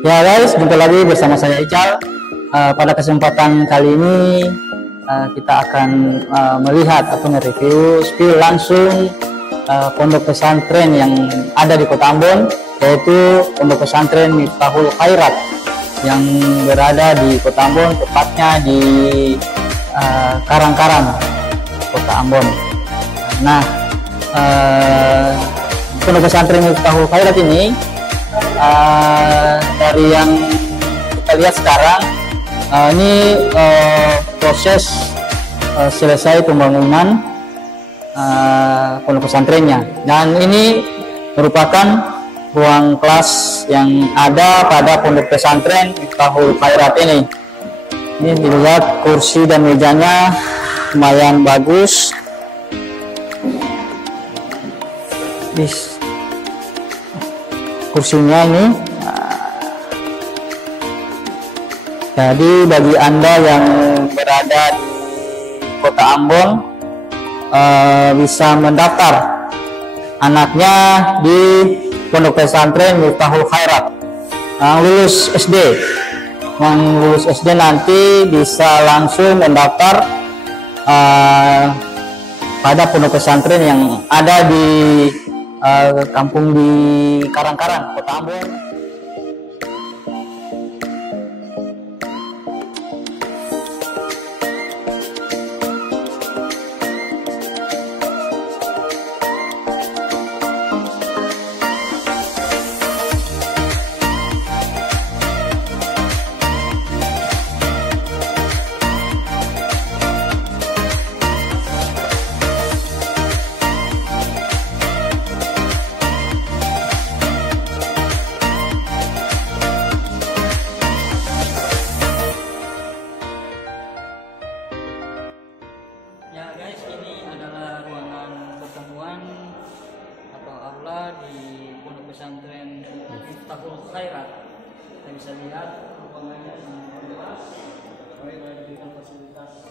Ya guys, jumpa lagi bersama saya Ical. Pada kesempatan kali ini kita akan melihat atau mereview spill langsung pondok pesantren yang ada di Kota Ambon, yaitu pondok pesantren Miftahul Khairat yang berada di Kota Ambon, tepatnya di Karang-Karang, Kota Ambon. Nah, pondok pesantren Miftahul Khairat ini dari yang kita lihat sekarang, ini proses selesai pembangunan pondok pesantrennya, dan ini merupakan ruang kelas yang ada pada pondok pesantren Miftahul Khairat ini. Ini dilihat kursi dan mejanya lumayan bagus. Kursinya ini, jadi bagi Anda yang berada di Kota Ambon bisa mendaftar anaknya di pondok pesantren Miftahul Khairat. Yang lulus SD nanti bisa langsung mendaftar pada pondok pesantren yang ada di kampung di Karang-Karang, Kota Ambon. Ya guys, ini adalah ruangan pertemuan atau aula di pondok pesantren Miftahul Khairat. Kita bisa lihat ruangannya sangat luas, diberikan fasilitas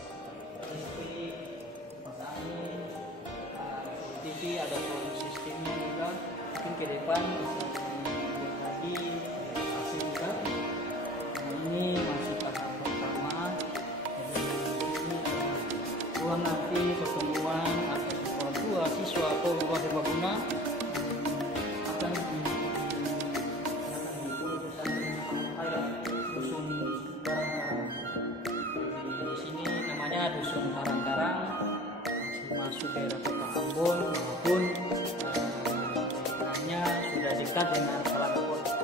listrik, kipas angin, TV, ada sound sistemnya juga. Mungkin ke depan bisa dilihat lagi AC juga. Nah, ini masih tahap pertama. Ruang nanti pertemuan atau orang tua, siswa atau luar serbaguna akan di pondok pesantren Khairat dusun Karang-Karang. Di sini namanya dusun Karang-Karang, masuk daerah Kota Ambon maupun daerahnya sudah dekat dengan Kalangkot.